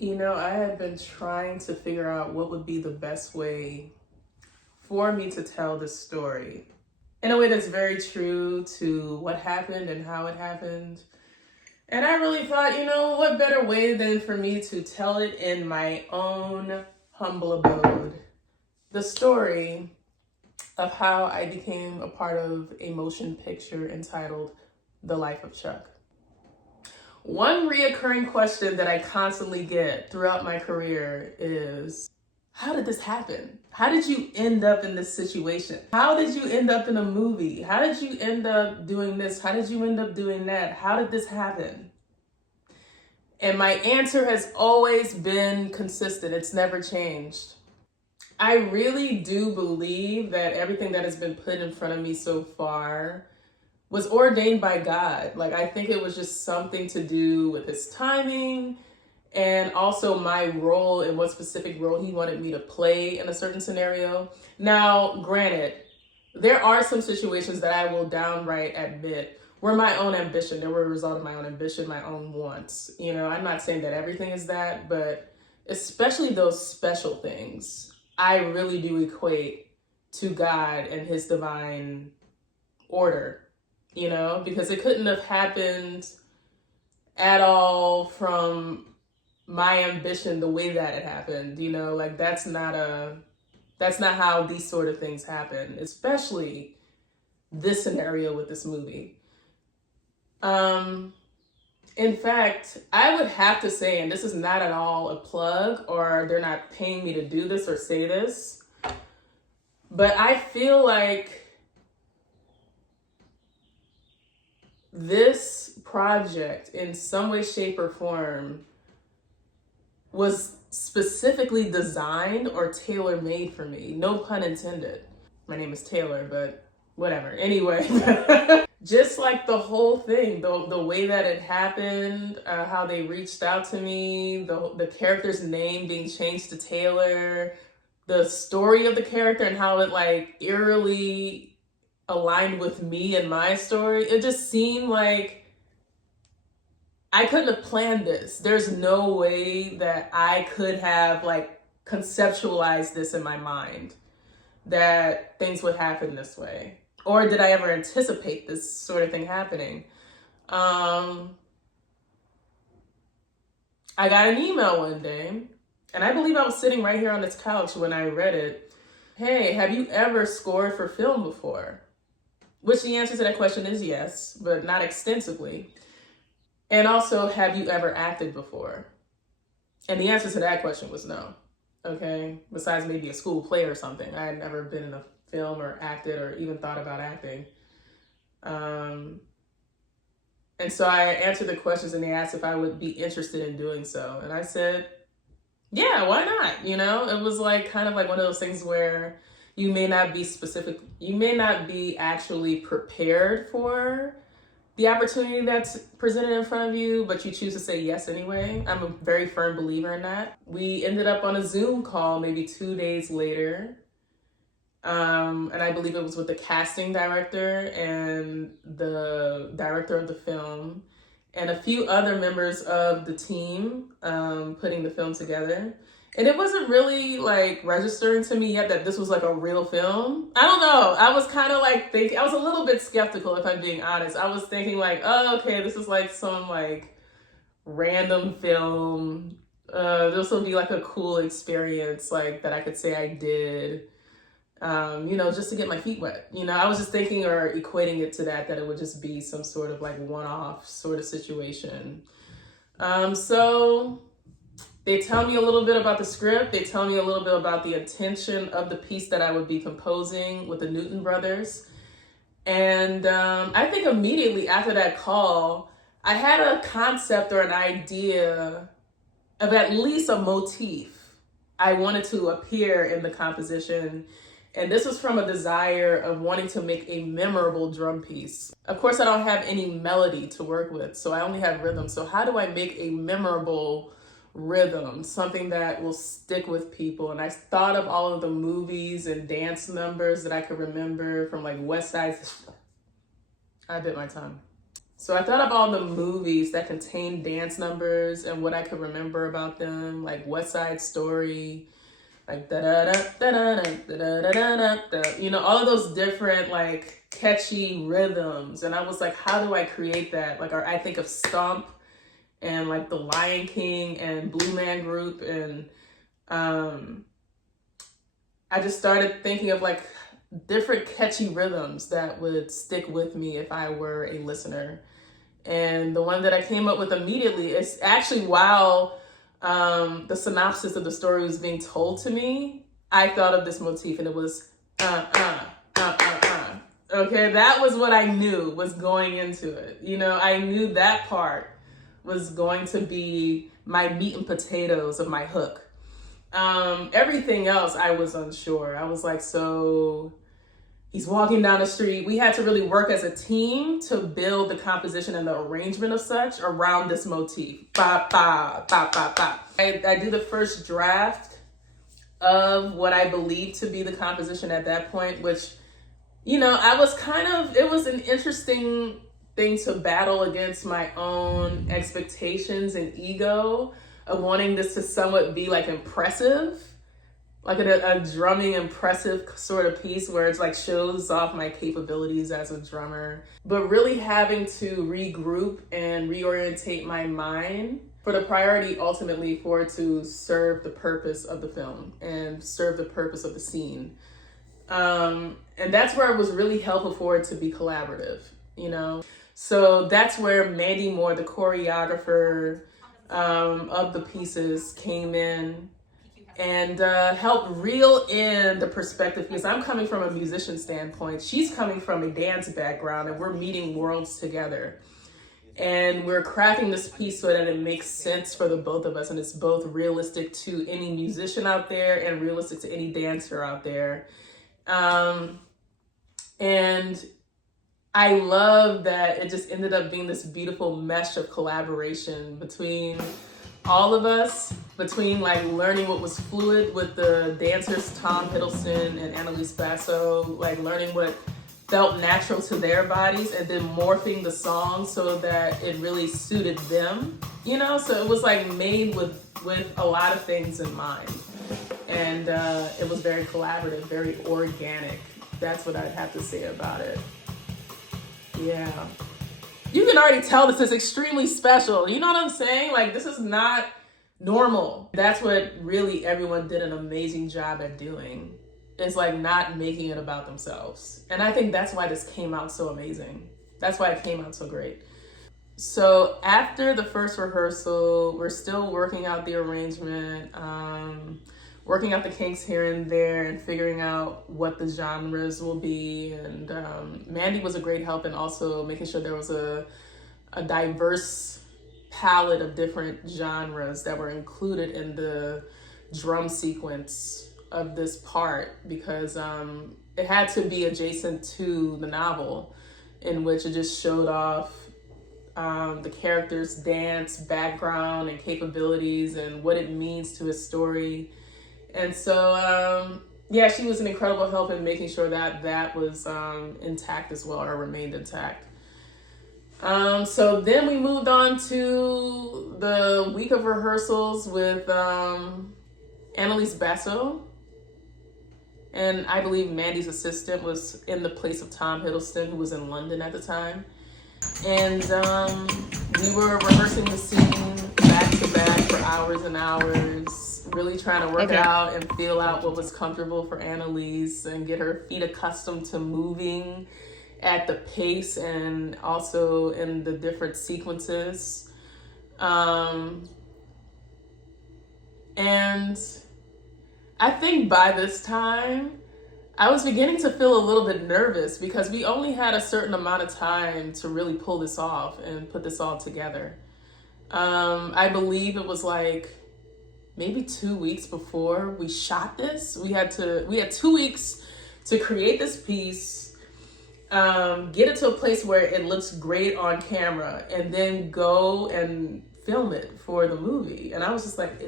You know, I had been trying to figure out what would be the best way for me to tell this story in a way that's very true to what happened and how it happened. And I really thought, what better way than for me to tell it in my own humble abode? The story of how I became a part of a motion picture entitled The Life of Chuck. One reoccurring question that I constantly get throughout my career is, how did this happen? How did you end up in this situation? How did you end up in a movie? How did you end up doing this? How did you end up doing that? How did this happen? And my answer has always been consistent. It's never changed. I really do believe that everything that has been put in front of me so far was ordained by God. Like, I think it was just something to do with his timing and also my role and what specific role he wanted me to play in a certain scenario. Now, granted, there are some situations that I will downright admit were my own ambition. They were a result of my own ambition, my own wants. I'm not saying that everything is that, but especially those special things, I really do equate to God and his divine order. Because it couldn't have happened at all from my ambition the way that it happened. Like that's not how these sort of things happen, especially this scenario with this movie. In fact, I would have to say, and this is not at all a plug, or they're not paying me to do this or say this, but I feel like this project in some way, shape, or form was specifically designed or tailor-made for me. No pun intended. My name is Taylor, but whatever. Anyway, just like the whole thing, the way that it happened, how they reached out to me, the character's name being changed to Taylor, the story of the character and how it like eerily aligned with me and my story. It just seemed like I couldn't have planned this. There's no way that I could have like conceptualized this in my mind, that things would happen this way. Or did I ever anticipate this sort of thing happening? I got an email one day, and I believe I was sitting right here on this couch when I read it. Hey, have you ever scored for film before? Which the answer to that question is yes, but not extensively. And also, have you ever acted before? And the answer to that question was no. Okay, besides maybe a school play or something. I had never been in a film or acted or even thought about acting. And so I answered the questions and they asked if I would be interested in doing so. And I said, yeah, why not? It was like kind of like one of those things where you may not be actually prepared for the opportunity that's presented in front of you, but you choose to say yes anyway. I'm a very firm believer in that. We ended up on a Zoom call maybe 2 days later. And I believe it was with the casting director and the director of the film and a few other members of the team putting the film together. And it wasn't really like registering to me yet that this was like a real film. I don't know. I was kind of like I was a little bit skeptical, if I'm being honest. I was thinking like, oh, okay, this is like some like random film. This will be like a cool experience, like that I could say I did, just to get my feet wet. I was just thinking or equating it to that it would just be some sort of like one-off sort of situation. So they tell me a little bit about the script. They tell me a little bit about the intention of the piece that I would be composing with the Newton brothers. And I think immediately after that call, I had a concept or an idea of at least a motif I wanted to appear in the composition. And this was from a desire of wanting to make a memorable drum piece. Of course, I don't have any melody to work with, so I only have rhythm. So how do I make a memorable rhythm, something that will stick with people? And I thought of all of the movies and dance numbers that I could remember from like West Side. I bit my tongue. So I thought of all the movies that contain dance numbers and what I could remember about them, like West Side Story, like da da da da da da da da da, you know, all of those different like catchy rhythms. And I was like, how do I create that? Like, or I think of Stomp and like The Lion King and Blue Man Group, and I just started thinking of like different catchy rhythms that would stick with me if I were a listener. And the one that I came up with immediately is actually while the synopsis of the story was being told to me, I thought of this motif, and it was okay, that was what I knew was going into it. You know, I knew that part was going to be my meat and potatoes of my hook. Everything else I was unsure. I was like, so he's walking down the street. We had to really work as a team to build the composition and the arrangement of such around this motif. Ba, ba, ba, ba, ba. I do the first draft of what I believe to be the composition at that point, which, you know, I was it was an interesting thing to battle against my own expectations and ego of wanting this to somewhat be like impressive, like a drumming impressive sort of piece where it's like shows off my capabilities as a drummer, but really having to regroup and reorientate my mind for the priority ultimately for it to serve the purpose of the film and serve the purpose of the scene. And that's where it was really helpful for it to be collaborative, you know? So that's where Mandy Moore, the choreographer of the pieces, came in and helped reel in the perspective, because I'm coming from a musician standpoint. She's coming from a dance background, and we're meeting worlds together. And we're crafting this piece so that it makes sense for the both of us, and it's both realistic to any musician out there and realistic to any dancer out there. And I love that it just ended up being this beautiful mesh of collaboration between all of us, between like learning what was fluid with the dancers, Tom Hiddleston and Annalise Basso, like learning what felt natural to their bodies, and then morphing the song so that it really suited them, you know? So it was like made with a lot of things in mind. And it was very collaborative, very organic. That's what I'd have to say about it. Yeah. You can already tell this is extremely special. You know what I'm saying? Like, this is not normal. That's what really everyone did an amazing job at doing. It's like not making it about themselves. And I think that's why this came out so amazing. That's why it came out so great. So after the first rehearsal, we're still working out the arrangement, working out the kinks here and there and figuring out what the genres will be. And Mandy was a great help in also making sure there was a diverse palette of different genres that were included in the drum sequence of this part, because it had to be adjacent to the novel, in which it just showed off the character's dance background and capabilities and what it means to a story. And so, yeah, she was an incredible help in making sure that that was intact as well, or remained intact. So then we moved on to the week of rehearsals with Annalise Basso. And I believe Mandy's assistant was in the place of Tom Hiddleston, who was in London at the time. And we were rehearsing the scene back to back for hours and hours, really trying to work out and feel out what was comfortable for Annalise and get her feet accustomed to moving at the pace and also in the different sequences. And I think by this time, I was beginning to feel a little bit nervous because we only had a certain amount of time to really pull this off and put this all together. I believe it was like maybe 2 weeks before we shot this. We had 2 weeks to create this piece, get it to a place where it looks great on camera, and then go and film it for the movie. And I was just like,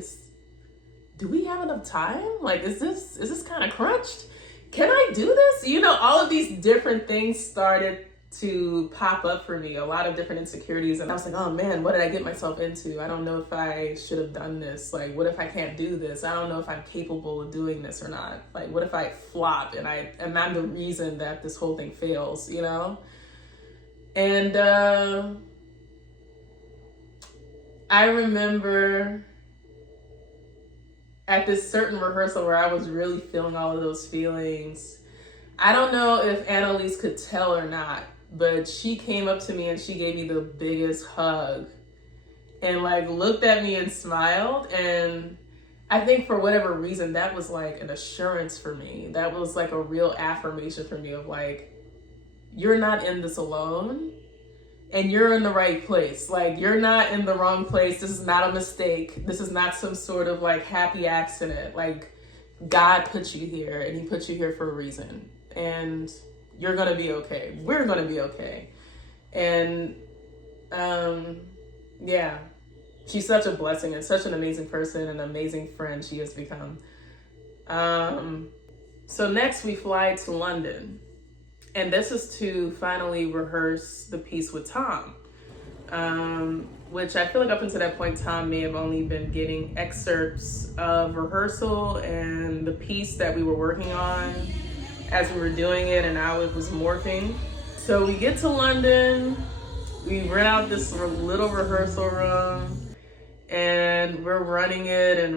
do we have enough time? Like, is this kind of crunched? Can I do this? You know, all of these different things started to pop up for me, a lot of different insecurities. And I was like, oh man, what did I get myself into? I don't know if I should have done this. Like, what if I can't do this? I don't know if I'm capable of doing this or not. Like, what if I flop and I'm the reason that this whole thing fails, you know? And I remember at this certain rehearsal where I was really feeling all of those feelings. I don't know if Annalise could tell or not, but she came up to me and she gave me the biggest hug and like looked at me and smiled. And I think for whatever reason, that was like an assurance for me. That was like a real affirmation for me of like, you're not in this alone and you're in the right place. Like, you're not in the wrong place. This is not a mistake. This is not some sort of like happy accident. Like, God put you here and he put you here for a reason. And you're gonna be okay. We're gonna be okay. And yeah, she's such a blessing and such an amazing person, an amazing friend she has become. So next we fly to London, and this is to finally rehearse the piece with Tom, which I feel like up until that point, Tom may have only been getting excerpts of rehearsal and the piece that we were working on as we were doing it, and how it was morphing. So we get to London, we rent out this little rehearsal room, and we're running it, and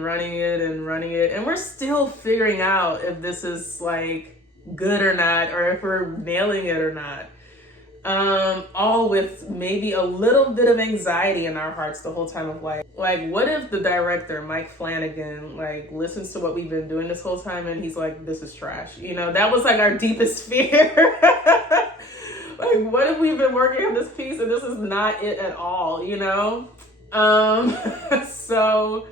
we're still figuring out if this is like good or not, or if we're nailing it or not. All with maybe a little bit of anxiety in our hearts the whole time of like what if the director, Mike Flanagan, like listens to what we've been doing this whole time and he's like, this is trash. You know, that was like our deepest fear. Like, what if we've been working on this piece and this is not it at all, you know? So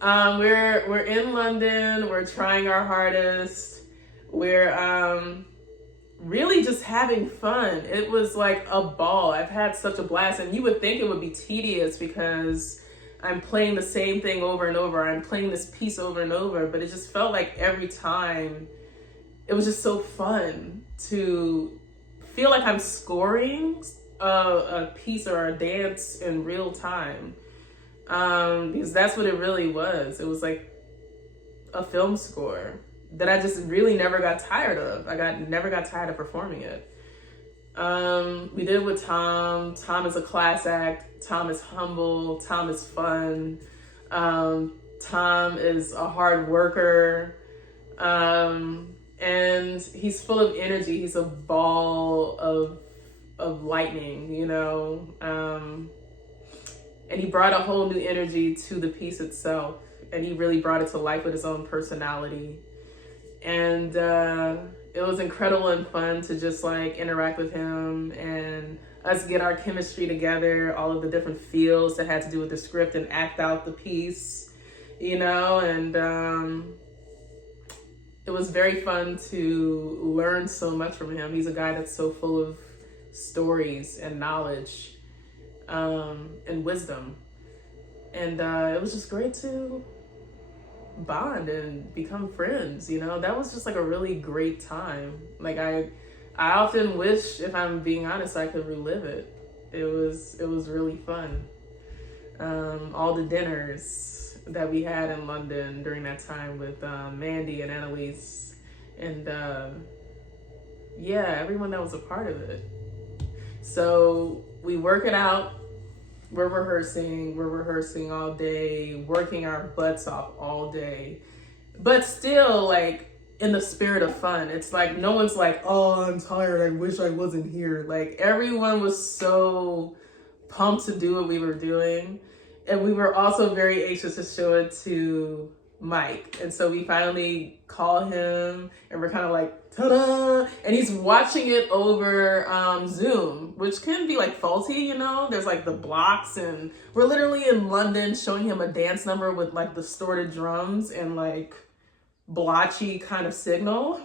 we're in London, we're trying our hardest. We're really just having fun. It was like a ball. I've had such a blast, and you would think it would be tedious because I'm playing the same thing over and over. I'm playing this piece over and over, but it just felt like every time it was just so fun to feel like I'm scoring a piece or a dance in real time, because that's what it really was. It was like a film score that I just really never got tired of. Never got tired of performing it. We did it with Tom. Tom is a class act. Tom is humble. Tom is fun. Tom is a hard worker. And he's full of energy. He's a ball of lightning, you know? And he brought a whole new energy to the piece itself. And he really brought it to life with his own personality. And it was incredible and fun to just like interact with him and us get our chemistry together, all of the different feels that had to do with the script and act out the piece, you know? And it was very fun to learn so much from him. He's a guy that's so full of stories and knowledge and wisdom. And it was just great to bond and become friends, you know? That was just like a really great time. Like I often wish, if I'm being honest, I could relive it. It was really fun. All the dinners that we had in London during that time with Mandy and Annalise and yeah, everyone that was a part of it. So we work it out. We're rehearsing all day, working our butts off all day, but still like in the spirit of fun. It's like, no one's like, oh, I'm tired, I wish I wasn't here. Like, everyone was so pumped to do what we were doing. And we were also very anxious to show it to Mike. And so we finally call him and we're kind of like, ta-da! And he's watching it over Zoom, which can be like faulty, you know? There's like the blocks, and we're literally in London showing him a dance number with like distorted drums and like blotchy kind of signal.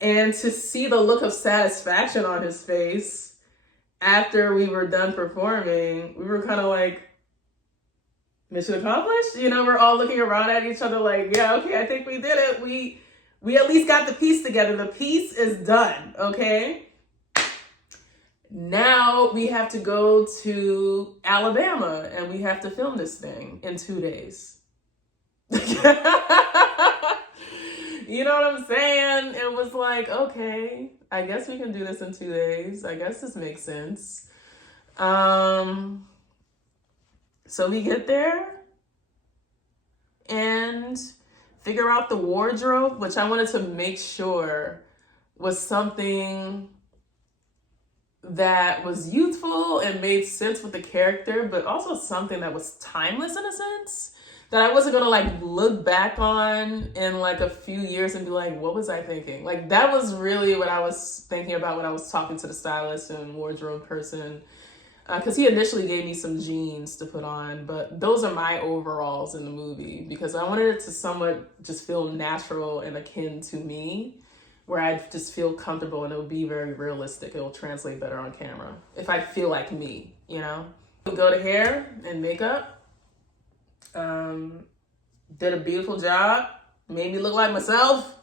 And to see the look of satisfaction on his face after we were done performing, we were kind of like, mission accomplished? You know, we're all looking around at each other like, yeah, okay, I think we did it. We at least got the piece together. The piece is done, okay? Now we have to go to Alabama and we have to film this thing in 2 days. You know what I'm saying? It was like, okay, I guess we can do this in 2 days. I guess this makes sense. So we get there and figure out the wardrobe, which I wanted to make sure was something that was youthful and made sense with the character, but also something that was timeless in a sense. That I wasn't gonna like look back on in like a few years and be like, what was I thinking? Like that was really what I was thinking about when I was talking to the stylist and wardrobe person. Because he initially gave me some jeans to put on, but those are my overalls in the movie because I wanted it to somewhat just feel natural and akin to me, where I just feel comfortable and it will be very realistic. It will translate better on camera if I feel like me, you know? We go to hair and makeup. Did a beautiful job, made me look like myself.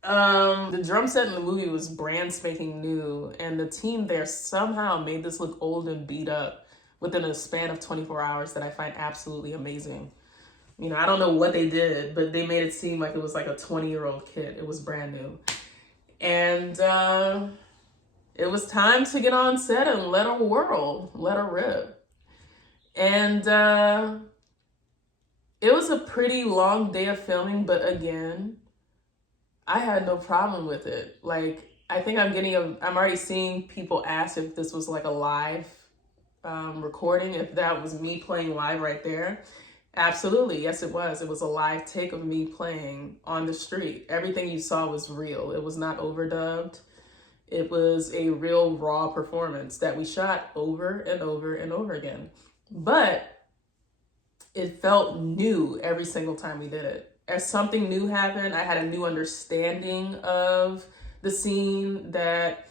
The drum set in the movie was brand spanking new, and the team there somehow made this look old and beat up within a span of 24 hours that I find absolutely amazing. You know, I don't know what they did, but they made it seem like it was like a 20-year-old kid. It was brand new. And it was time to get on set and let her whirl, let her rip. And it was a pretty long day of filming, but again, I had no problem with it. Like, I think I'm already seeing people ask if this was like a live recording, if that was me playing live right there. Absolutely, yes it was. It was a live take of me playing on the street. Everything you saw was real. It was not overdubbed. It was a real raw performance that we shot over and over and over again. But it felt new every single time we did it. As something new happened, I had a new understanding of the scene that,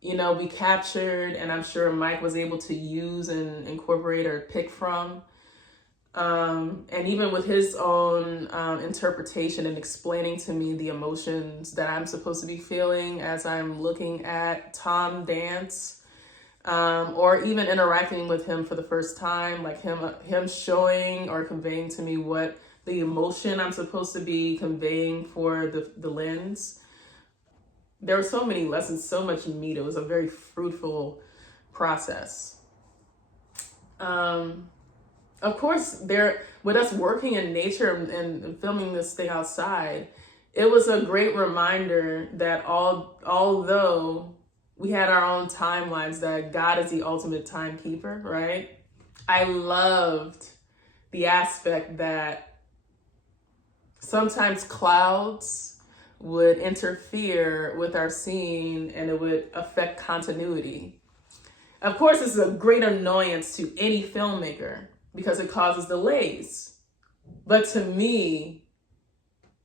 you know, we captured, and I'm sure Mike was able to use and incorporate or pick from. And even with his own interpretation and explaining to me the emotions that I'm supposed to be feeling as I'm looking at Tom dance, or even interacting with him for the first time, like him showing or conveying to me what the emotion I'm supposed to be conveying for the lens. There were so many lessons, so much meat. It was a very fruitful process. Of course, with us working in nature and filming this thing outside, it was a great reminder that although we had our own timelines, that God is the ultimate timekeeper, right? I loved the aspect that sometimes clouds would interfere with our scene and it would affect continuity. Of course, this is a great annoyance to any filmmaker because it causes delays. But to me,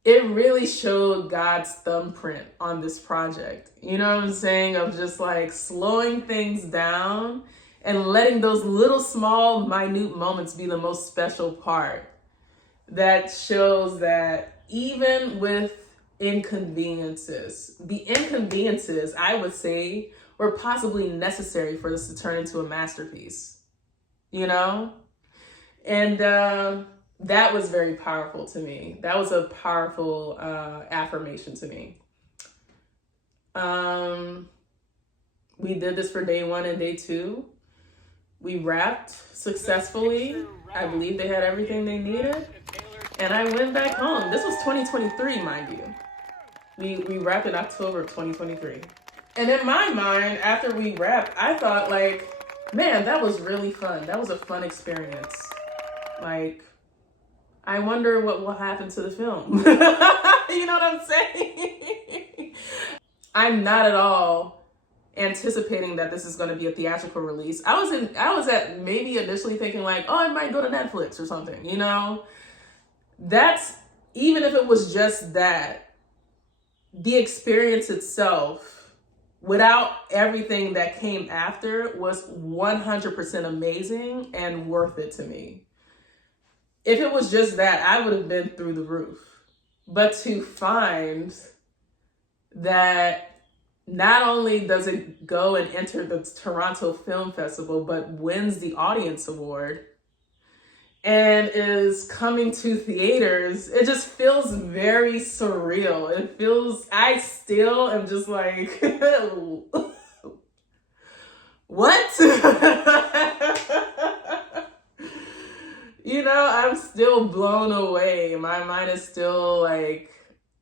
it really showed God's thumbprint on this project. You know what I'm saying? Of just like slowing things down and letting those little small minute moments be the most special part. That shows that even with inconveniences, the inconveniences, I would say, were possibly necessary for this to turn into a masterpiece, you know? And that was very powerful to me. That was a powerful affirmation to me. We did this for day 1 and day 2. We wrapped successfully. I believe they had everything they needed. And I went back home. This was 2023, mind you. We wrapped in October of 2023. And in my mind, after we wrapped, I thought like, man, that was really fun. That was a fun experience. Like, I wonder what will happen to the film. You know what I'm saying? I'm not at all anticipating that this is going to be a theatrical release. I was at maybe initially thinking like, oh, it might go to Netflix or something, you know? That's, even if it was just that, the experience itself, without everything that came after, was 100% amazing and worth it to me. If it was just that, I would have been through the roof. But to find that not only does it go and enter the Toronto Film Festival, but wins the Audience Award and is coming to theaters, it just feels very surreal. It feels, I still am just like, what? You know, I'm still blown away. My mind is still like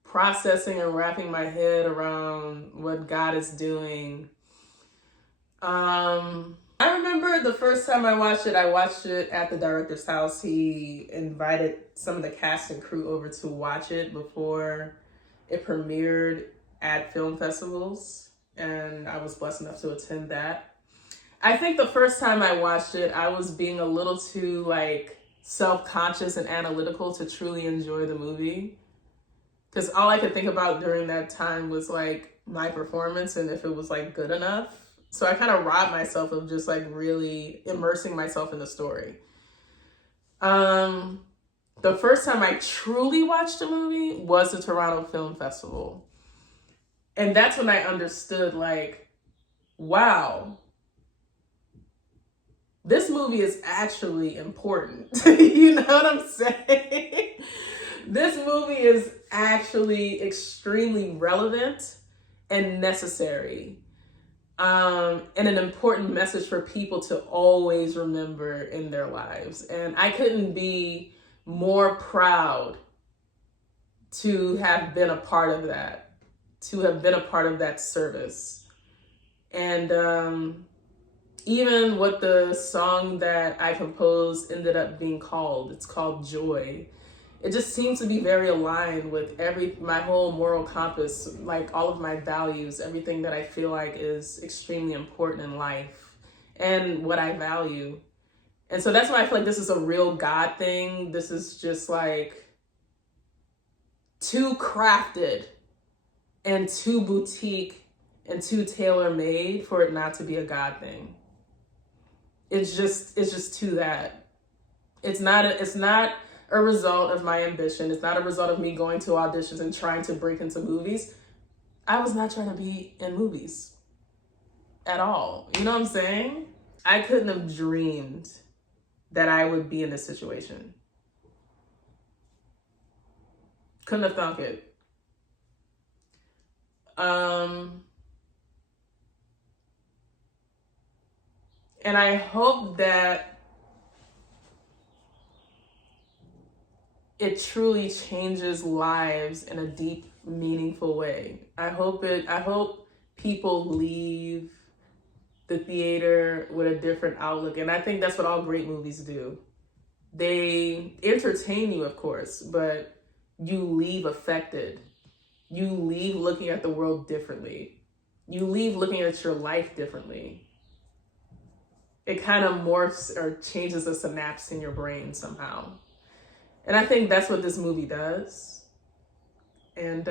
processing and wrapping my head around what God is doing. I remember the first time I watched it at the director's house. He invited some of the cast and crew over to watch it before it premiered at film festivals, and I was blessed enough to attend that. I think the first time I watched it, I was being a little too like self-conscious and analytical to truly enjoy the movie. Because all I could think about during that time was like my performance and if it was like good enough. So I kind of robbed myself of just like really immersing myself in the story. The first time I truly watched a movie was the Toronto Film Festival. And that's when I understood like, wow, this movie is actually important. You know what I'm saying? This movie is actually extremely relevant and necessary. And an important message for people to always remember in their lives. And I couldn't be more proud to have been a part of that, service. And even what the song that I composed ended up being called, it's called Joy. It just seems to be very aligned with my whole moral compass, like all of my values, everything that I feel like is extremely important in life and what I value. And so that's why I feel like this is a real God thing. This is just like too crafted and too boutique and too tailor-made for it not to be a God thing. It's just to that. It's not a result of my ambition. It's not a result of me going to auditions and trying to break into movies. I was not trying to be in movies at all. You know what I'm saying? I couldn't have dreamed that I would be in this situation. Couldn't have thunk it. And I hope that it truly changes lives in a deep, meaningful way. I hope people leave the theater with a different outlook. And I think that's what all great movies do. They entertain you, of course, but you leave affected. You leave looking at the world differently. You leave looking at your life differently. It kind of morphs or changes a synapse in your brain somehow. And I think that's what this movie does. And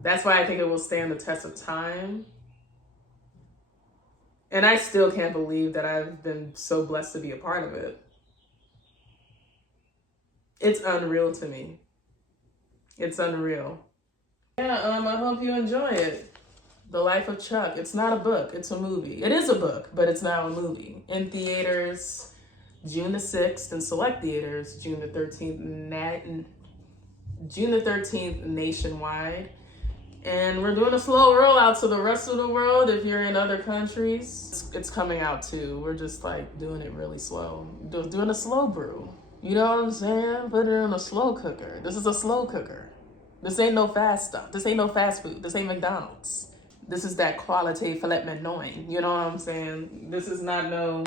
that's why I think it will stand the test of time. And I still can't believe that I've been so blessed to be a part of it. It's unreal to me. It's unreal. Yeah, I hope you enjoy it. The Life of Chuck. It's not a book, it's a movie. It is a book, but it's now a movie. In theaters, June the 6th, and select theaters, June the 13th nationwide. And we're doing a slow rollout to the rest of the world. If you're in other countries, it's coming out too. We're just like doing it really slow. Doing a slow brew. You know what I'm saying? Put it in a slow cooker. This is a slow cooker. This ain't no fast stuff. This ain't no fast food. This ain't McDonald's. This is that quality filet mignon. You know what I'm saying? This is not no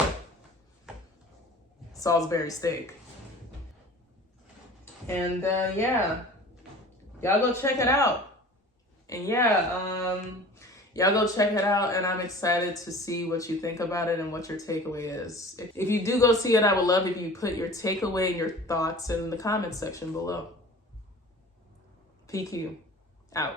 Salisbury steak. And yeah, y'all go check it out. And yeah, y'all go check it out, and I'm excited to see what you think about it and what your takeaway is. If you do go see it, I would love if you put your takeaway and your thoughts in the comment section below. PQ, out.